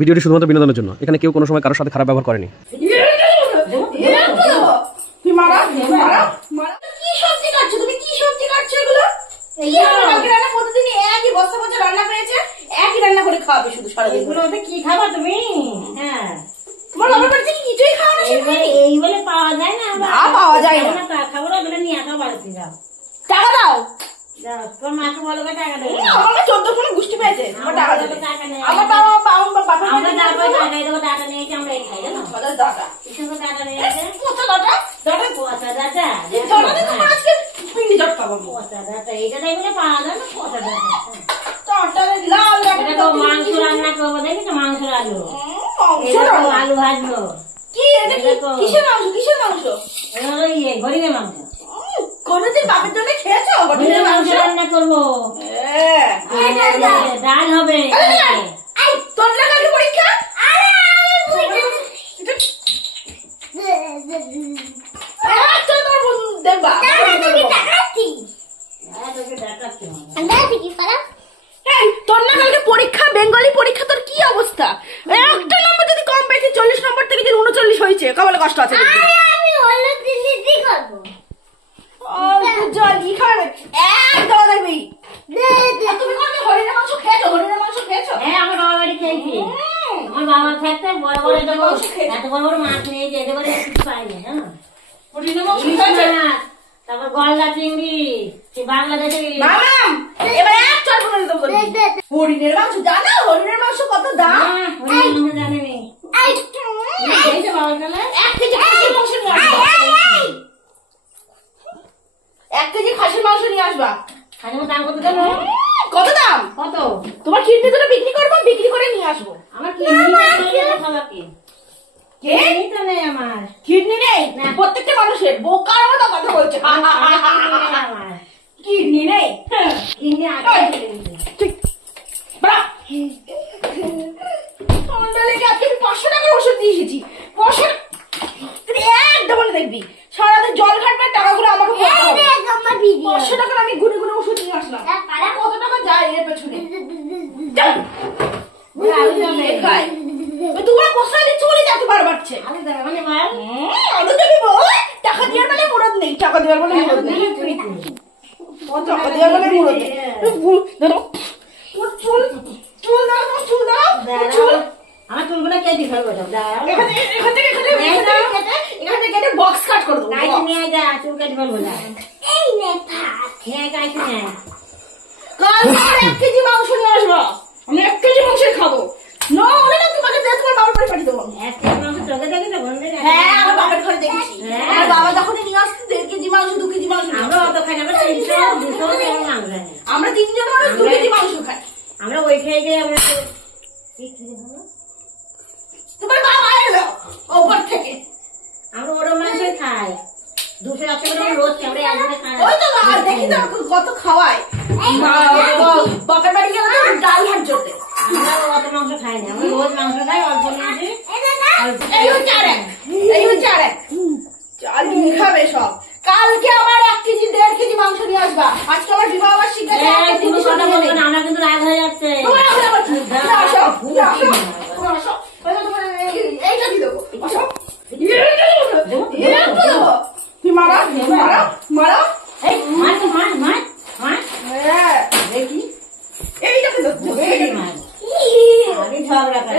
ভিডিওটি শুধুমাত্র বিনোদনের জন্য। এখানে কেউ কোনো সময় কারোর সাথে খারাপ ব্যবহার করেনি। টাকা দাও। তোর মাকে বলো টাকা দেবে। আমার 14 গোষ্ঠী পেয়েছে। আমার টাকা দেবে। আমার টাকা নিয়েছি আমরা এই খাই জানো। কিসের টাকা নিয়েছে? কত টাকা? দাদা কত দাদা? দাদা তো আজকে পিন্ডি জট খাবো। কত দাদা? এটা দেখলে পাওয়া যায় না কত দাদা? টাটা লাল এটা তো মাংস রান্না করবো দেখি তো মাংস রান্না। আলু ভাজবো। কি এটা কিসের মাংস? কিসের মাংস? এটা হলো ইয়ে হরিণের মাংস। কোনদিন বাপের জন্য খেয়েছো? হরিণের মাংস রান্না করবো। ডাল হবে। তোর না কালকে পরীক্ষা? তোর না কালকে পরীক্ষা, বেঙ্গলি পরীক্ষা, তোর কি অবস্থা? একটা নম্বর যদি কম পেয়েছি, 40 নম্বর থেকে যদি 39 হয়েছে, কপালে কষ্ট আছে। জলদি খাবে এক দেওয়া দেখবি। তুমি কোনদিন হরিণের মাংস খেয়েছো? হরিণের মাংস খেয়েছো? হ্যাঁ আমার বাবা বাড়ি খেয়েছি। আমার বাবা থাকতে বড় বড় এত বড় বড় মাছ নিয়ে যেতে পারে কিছু পাইনি জানো। হরিণের মাংস খেয়েছো? তারপর গলদা চিংড়ি বাংলাদেশে এবার এক চল করে দেবো। হরিণের মাংস জানো? হরিণের মাংস কত দাম? জানেনি এক কেজি খাসির মাংস নিয়ে আসবা। 1 কেজি খাসির মাংস নিয়ে আসবা। খাসির দাম কত জানো? কত দাম? কত? তোমার কিডনি দুটো বিক্রি করবো, বিক্রি করে নিয়ে আসবো। আমার কিডনি তো নেই। আমার কিডনি নেই? প্রত্যেকটা মানুষের বোকার মতো কথা বলছে। কিডনি নেই? কিডনি আজকে আজকে 500 টাকার ওষুধ দিয়ে এসেছি। 500 একটা বলে দেখবি সারাদিন জল ঘাটবে, টাকাগুলো আমাকে 500 টাকার আমি গুনে গুনে ওষুধ নিয়ে আসলাম। কত টাকা যায় এর পেছনে? তোমার পোস্টার দিয়ে চলে যাচ্ছে বারবার। টাকা দেওয়ার বেলায় মুরদ নেই, টাকা দেওয়ার বেলায় মুরদ নেই, টাকা দেওয়ার বেলায় মুরদ নেই। আমার চুলগুলো কেটে ফেলবো। এখান থেকে কেটে বক্স কাট করে দেবো। নিয়ে যা চুল কেটে ফেলবো। কাল 1 কেজি মাংস নিয়ে আসবো। আমি 1 কেজি মাংসই খাবো। তোমাকে তোমার বাবার বাড়ি পাঠিয়ে দেবো। 1 কেজি মাংস তোকে দেখি তো বন্ধু। হ্যাঁ আমার বাবার ঘরে দেখেছি। আমার বাবা যখন নিয়ে আসতো 1.5 কেজি মাংস 2 কেজি মাংস। আমরা অত খাই না, আমরা 300 200 মাংস খাই। আমরা 3 জন মানুষ 2 কেজি মাংস খাই। আমরা ওই খেয়ে যাই। আমরা তোমার বাবা এলো ওপর থেকে। আমরা ওর মাংস খাই 200 করে রোজ আমরা একদিনে খাই। ওই তো দেখি তো কত খাওয়ায়। বাপের বাড়ি গেলে ডাল ভাত জোটে। আমরা অত মাংস খাই না, আমরা রোজ মাংস খাই অল্প নিয়েছি। এই হচ্ছে আরেক চাল খাবে সব। কালকে আমার 1 কেজি 1.5 কেজি মাংস নিয়ে আসবা। আজকে আমার বিবাহ বার্ষিকী আছে। তুমি কথা বলবে না, আমরা কিন্তু রাগ হয়ে যাচ্ছে। এইটা দিয়ে দেবো। তুই মারা মারা দেখি এইটাকে দেবো। ঝগড়া করে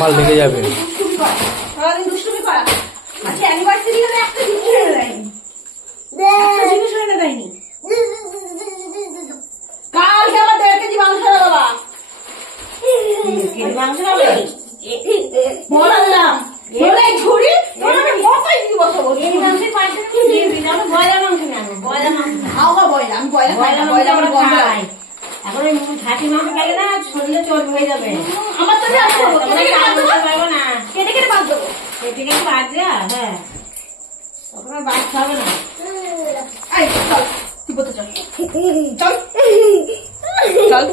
মাল লেগে যাবে। সারাদিন দুষ্টুমি করা। আজকে অ্যানিভার্সারি হলে একটা জিনিস এনে দেয়নি। কালকে আমার 1.5 কেজি মাংস বাবা বললাম ঝুড়ি মাথায় দিয়ে বসাবো। বয়লা মাংস নেন, বয়লা মাংস খাওয়া বয়লা। আমি বয়লা খাই। এখন খাসি মাংস খাইলে না শরীরে চর্বি হয়ে যাবে। আমার তো পারবো না, কেটে কেটে বাদ দেবো। কেটে কেটে বাদ দেওয়া। হ্যাঁ তখন আর বাদ খাবে না। চল তুই কোথায় চল চল চল।